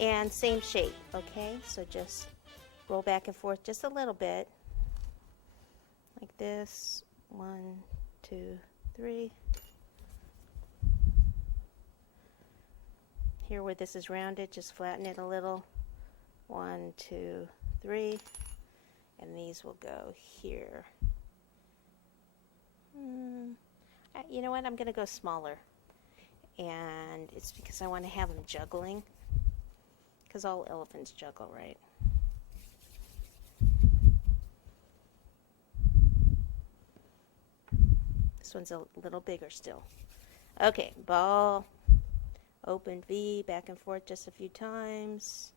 And same shape, okay? So just roll back and forth just a little bit, like this. 1, 2, 3. Here where this is rounded, just flatten it a little. 1, 2, 3. And these will go here. You know what? I'm going to go smaller. And it's because I want to have them juggling. Because all elephants juggle, right? This one's a little bigger still. Okay, ball, open V, back and forth just a few times.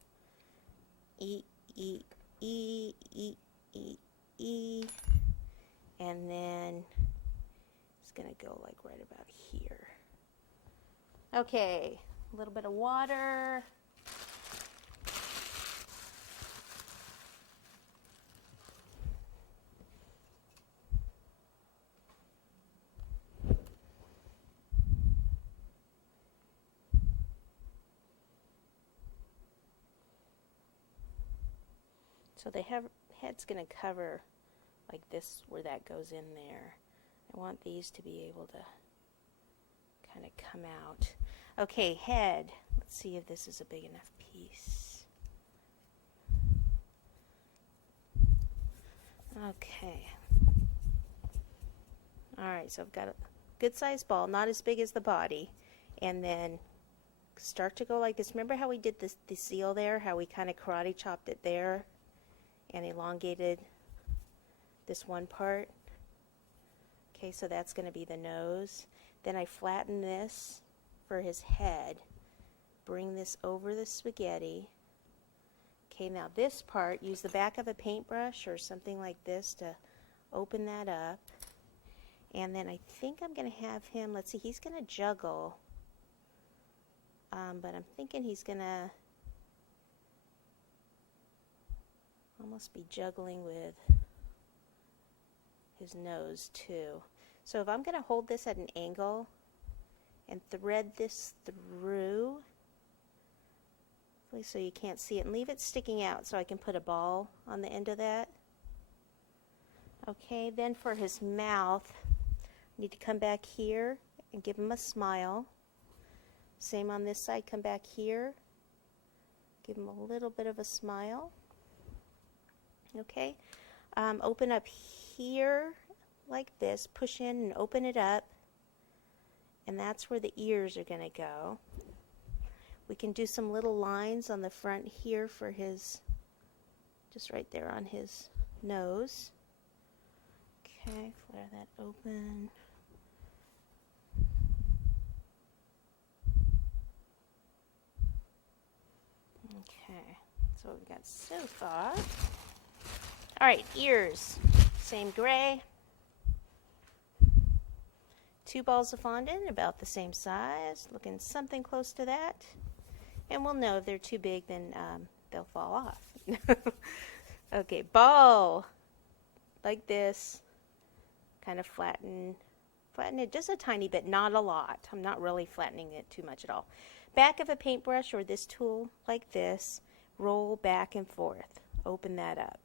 E, E, E, E, E, E. And then it's going to go like right about here. Okay, a little bit of water. So the head's going to cover like this where that goes in there. I want these to be able to kind of come out. Okay, head. Let's see if this is a big enough piece. Okay. Alright, so I've got a good sized ball, not as big as the body. And then start to go like this. Remember how we did the seal there? How we kind of karate chopped it there? And elongated this one part. Okay, so that's going to be the nose. Then I flatten this for his head. Bring this over the spaghetti. Okay, now this part, use the back of a paintbrush or something like this to open that up. And then I think I'm going to have him, let's see, he's going to juggle. But I'm thinking he's going to almost be juggling with his nose too. So if I'm going to hold this at an angle and thread this through, so you can't see it, and leave it sticking out so I can put a ball on the end of that. Okay, then for his mouth, I need to come back here and give him a smile. Same on this side, come back here, give him a little bit of a smile. Okay, open up here like this, push in and open it up, and that's where the ears are going to go. We can do some little lines on the front here for his, just right there on his nose. Okay, flare that open. Okay, that's what we've got so far. Alright, ears, same gray. 2 balls of fondant, about the same size, looking something close to that. And we'll know if they're too big, then they'll fall off. Okay, ball, like this, kind of flatten it just a tiny bit, not a lot. I'm not really flattening it too much at all. Back of a paintbrush or this tool, like this, roll back and forth, open that up.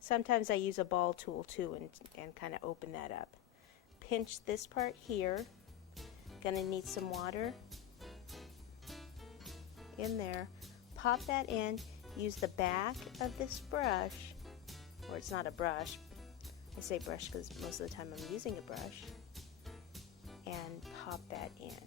Sometimes I use a ball tool too and kind of open that up. Pinch this part here. Gonna need some water in there. Pop that in. Use the back of this brush, or it's not a brush. I say brush because most of the time I'm using a brush. And pop that in.